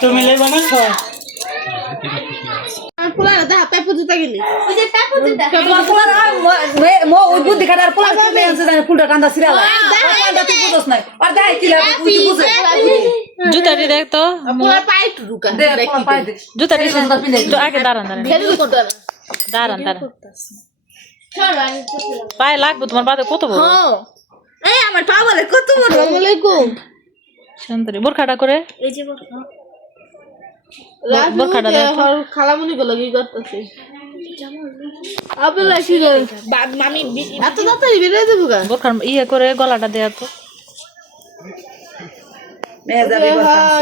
তুমি লেবা না খাও ওই বুদ্ধি খাটার পোলা ফুটে আনছে জানে ফুলটা টান্দা সিরিয়াল টান্দা তুই বুঝোস নাই আর দেখ কি লাগে তুই বুঝে জুতাটি দেখ তো দে জুতাটি এই জুতা আগে দাঁড়ান দাঁড়ান দাঁড়ান দাঁড়ান পায়ে লাগবে তোমার পাতে কত বড়? আমার পা বলে কত বড়? শান্তরি বোরখাটা করে। রাত বোরখাটা দাও তো। খালামুনি গুলো কি করতেছে? আপেল আসি রে? মামি এত তাড়াতাড়ি বেরিয়ে দেবো গা। বোরখার ইয়ে করে গলাটা দেয়া তো। হ্যাঁ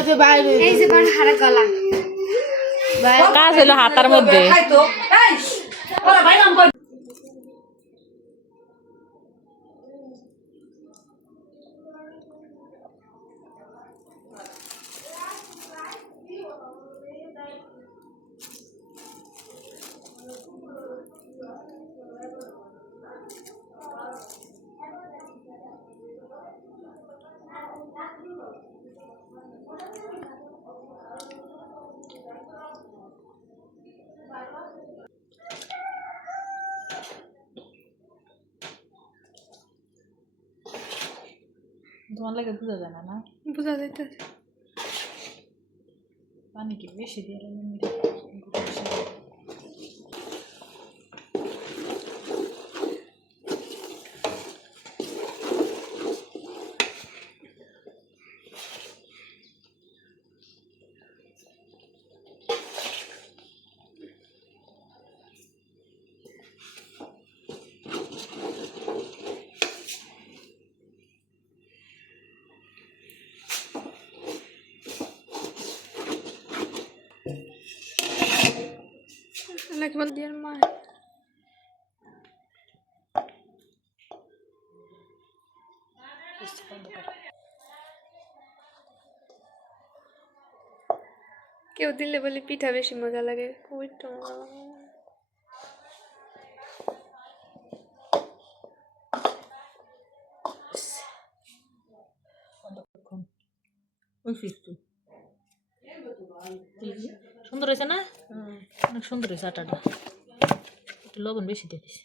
যে বাইরে এই যে কাজ হলো হাতার মধ্যে। তোমার লাগে বোঝা যায় না না বুঝা যাইতে পানি কি বেশি দিয়ে নাকি বল দিয়ে মা কেউ দিলে বলে পিঠা বেশি মজা লাগে ওইটা মজা লাগে ওই ফিস্টু সুন্দর হয়েছে না? অনেক সুন্দর হয়েছে আটাটা। একটু লবণ বেশি দিয়ে দিছি